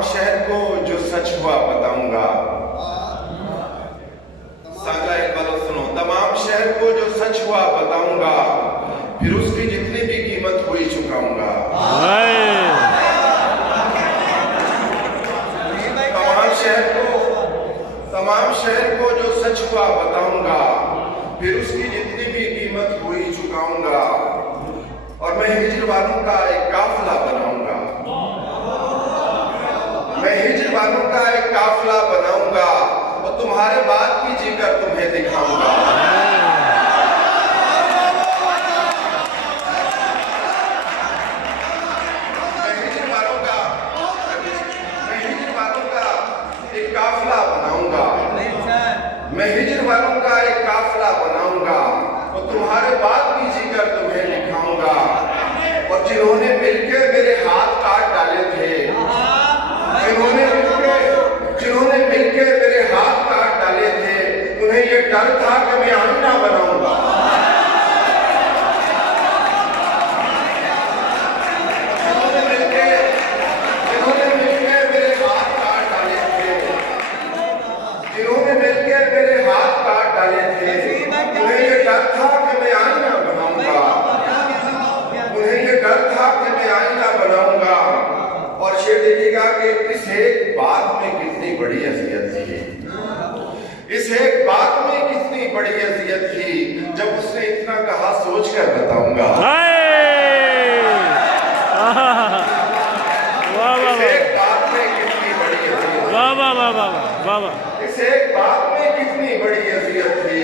तमाम शहर को जो सच हुआ बताऊंगा। सागला एक बार सुनो, तमाम शहर को जो सच हुआ बताऊंगा, फिर उसकी जितनी भी कीमत हुई चुकाऊंगा। तमाम शहर को जो सच हुआ बताऊंगा, फिर उसकी जितनी भी कीमत हुई चुकाऊंगा। और मैं हिजर वालों का एक काफिला बनाऊंगा, मैं हिजर वालों का एक काफिला बनाऊंगा और तुम्हारे बात की जीकर तुम्हें दिखाऊंगा। मैं हिजर वालों का एक काफिला बनाऊंगा, मैं हिजर वालों का एक काफिला बनाऊंगा और तुम्हारे बात की जीकर तुम्हें दिखाऊंगा। और जिन्होंने मिलकर मेरे हाथ काट डाले थे, जिन्होंने मिलकर मेरे हाथ काट डाले थे, उन्हें ये डर था कि मैं आईना बनाऊंगा। जिन्होंने मिलकर मेरे हाथ काट डाले थे, जिन्होंने मिलकर मेरे हाथ काट डाले थे, उन्हें ये डर था कि मैं आईना बनाऊंगा, उन्हें ये डर था कि मैं आईना बनाऊंगा। और शेर देखिएगा कि इस एक बात में कितनी बड़ी अज़ियत थी, इस एक बात में कितनी बड़ी अज़ियत थी, जब उसने इतना कहा सोच कर बताऊंगा। इस एक बात में कितनी बड़ी अज़ियत, इस एक बात में कितनी बड़ी अज़ियत थी,